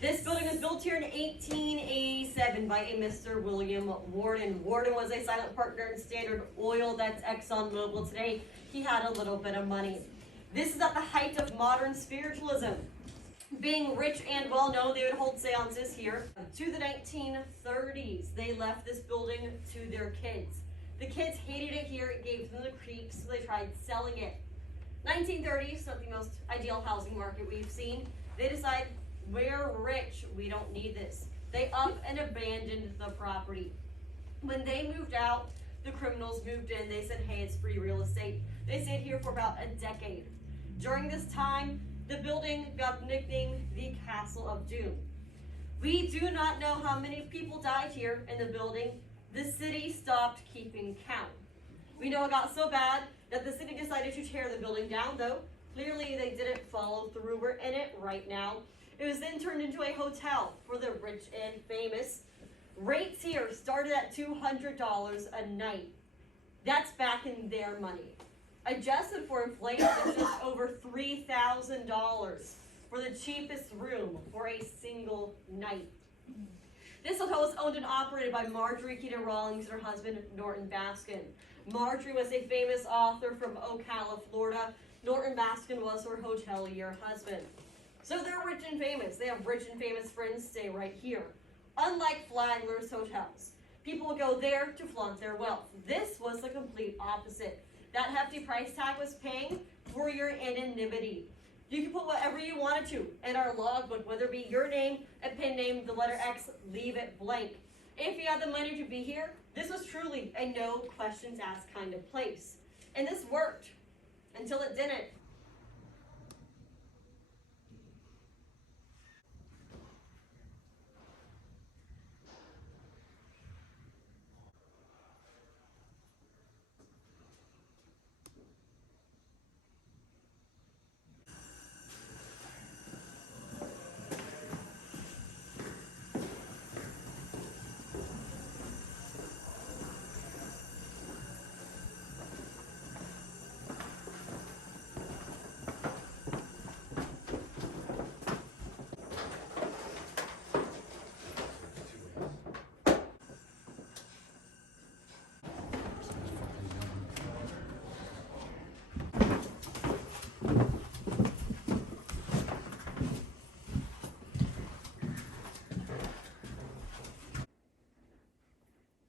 This building was built here in 1887 by a Mr. William Warden. Warden was a silent partner in Standard Oil, that's ExxonMobil today. He had a little bit of money. This is at the height of modern spiritualism. Being rich and well known, they would hold seances here. To the 1930s, they left this building to their kids. The kids hated it here, it gave them the creeps, so they tried selling it. 1930s, not the most ideal housing market we've seen. They decide, we're rich, we don't need this. They up and abandoned the property. When they moved out, the criminals moved in. They said, hey, it's free real estate. They stayed here for about a decade. During this time, the building got nicknamed the Castle of Doom. We do not know how many people died here in the building. The city stopped keeping count. We know it got so bad that the city decided to tear the building down, though clearly they didn't follow through. We're in it right now. It was then turned into a hotel for the rich and famous. Rates here started at $200 a night. That's back in their money. Adjusted for inflation, it's just over $3,000 for the cheapest room for a single night. This hotel was owned and operated by Marjorie Keaton Rawlings and her husband, Norton Baskin. Marjorie was a famous author from Ocala, Florida. Norton Baskin was her hotelier husband. So they're rich and famous. They have rich and famous friends stay right here. Unlike Flagler's hotels, people would go there to flaunt their wealth. This was the complete opposite. That hefty price tag was paying for your anonymity. You could put whatever you wanted to in our logbook, whether it be your name, a pen name, the letter X, leave it blank. If you had the money to be here, this was truly a no questions asked kind of place. And this worked until it didn't.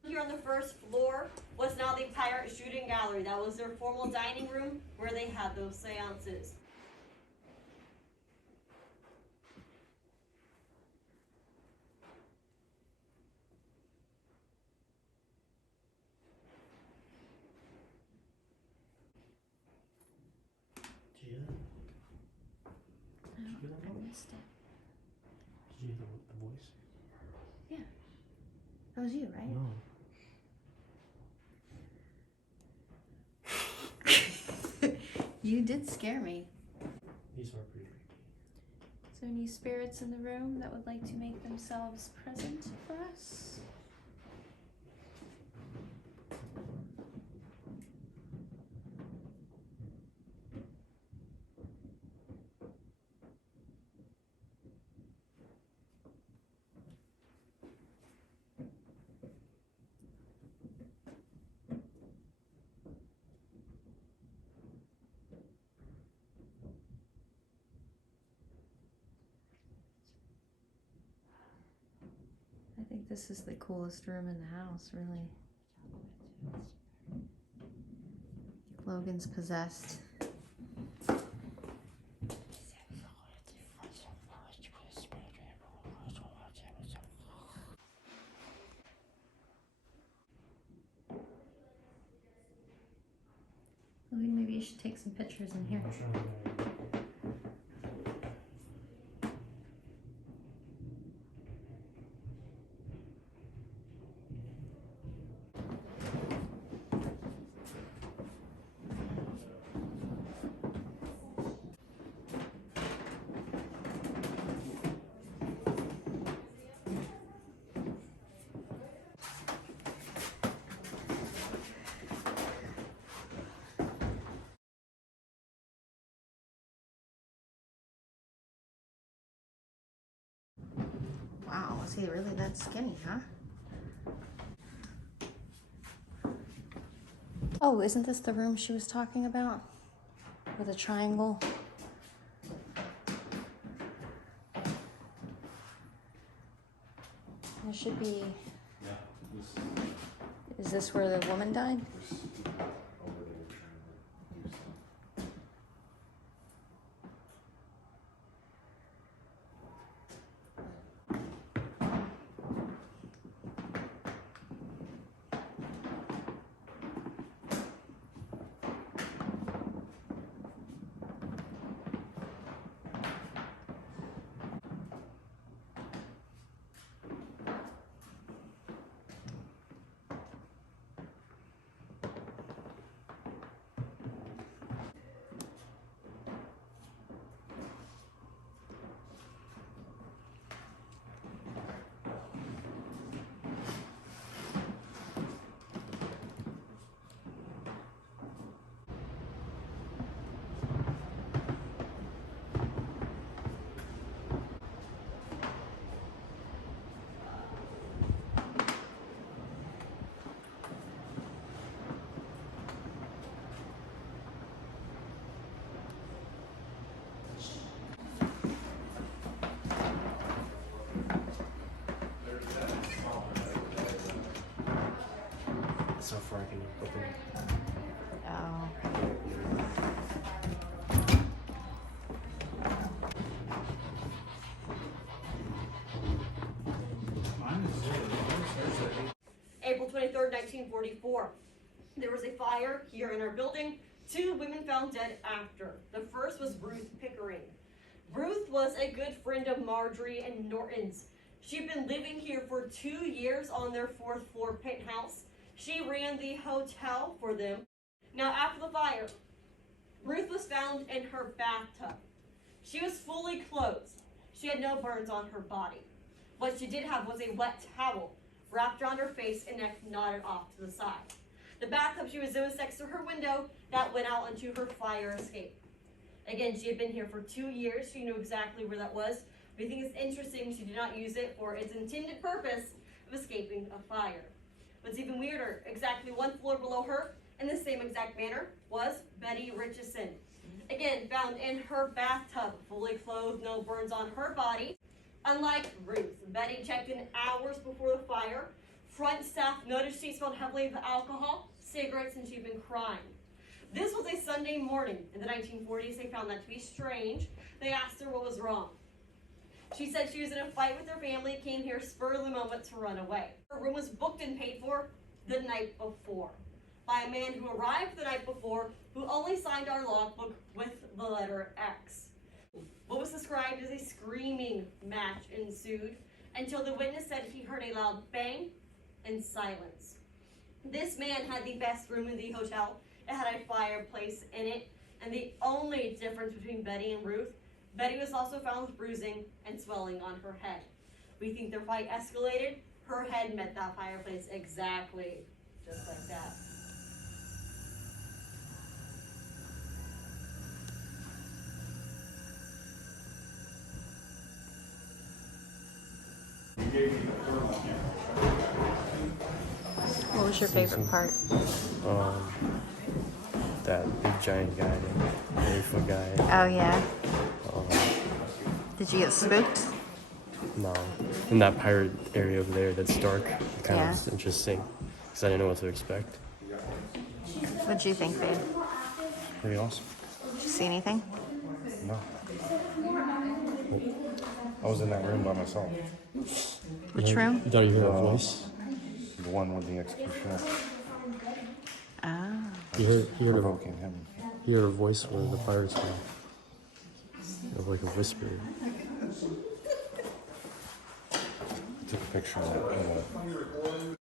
Here on the first floor was now the Pirate Shooting Gallery. That was their formal dining room where they had those seances. Did you hear that? I missed it. Did you hear the voice? Yeah. That was you, right? No. You did scare me. These are pretty creepy. Is there any spirits in the room that would like to make themselves present for us? I think this is the coolest room in the house, really. Logan's possessed. Logan, maybe you should take some pictures in here. I'm trying to Wow, is he really that skinny, huh? Oh, isn't this the room she was talking about? With a triangle? There should be... Is this where the woman died? That's how far I can open it. Oh. April 23rd, 1944. There was a fire here in our building. 2 women found dead after. The first was Ruth Pickering. Ruth was a good friend of Marjorie and Norton's. She'd been living here for 2 years on their 4th floor penthouse. She ran the hotel for them. Now, after the fire, Ruth was found in her bathtub. She was fully clothed. She had no burns on her body. What she did have was a wet towel wrapped around her face and neck, knotted off to the side. The bathtub she was in was next to her window that went out into her fire escape. Again, she had been here for 2 years. She knew exactly where that was. We think it's interesting she did not use it for its intended purpose of escaping a fire. What's even weirder, exactly 1 floor below her, in the same exact manner, was Betty Richardson. Again, found in her bathtub, fully clothed, no burns on her body. Unlike Ruth, Betty checked in hours before the fire. Front staff noticed she smelled heavily of alcohol, cigarettes, and she'd been crying. This was a Sunday morning. In the 1940s, they found that to be strange. They asked her what was wrong. She said she was in a fight with her family, came here spur of the moment to run away. Her room was booked and paid for the night before by a man who arrived the night before who only signed our logbook with the letter X. What was described as a screaming match ensued until the witness said he heard a loud bang and silence. This man had the best room in the hotel. It had a fireplace in it, and the only difference between Betty and Ruth, Betty was also found with bruising and swelling on her head. We think their fight escalated. Her head met that fireplace exactly, just like that. What was your favorite part? That big giant guy, 8-foot guy. Oh, yeah. Did you get spooked? No, in that pirate area over there, that's dark. Kind Yeah. of interesting because I didn't know what to expect. What'd you think, babe? Pretty awesome. Did you see anything? No. I was in that room by myself. Which room? You thought you heard a voice? The one with the executioner Ah. You heard provoking him. a voice where the pirates were. It was like a whisper. I took a picture of that.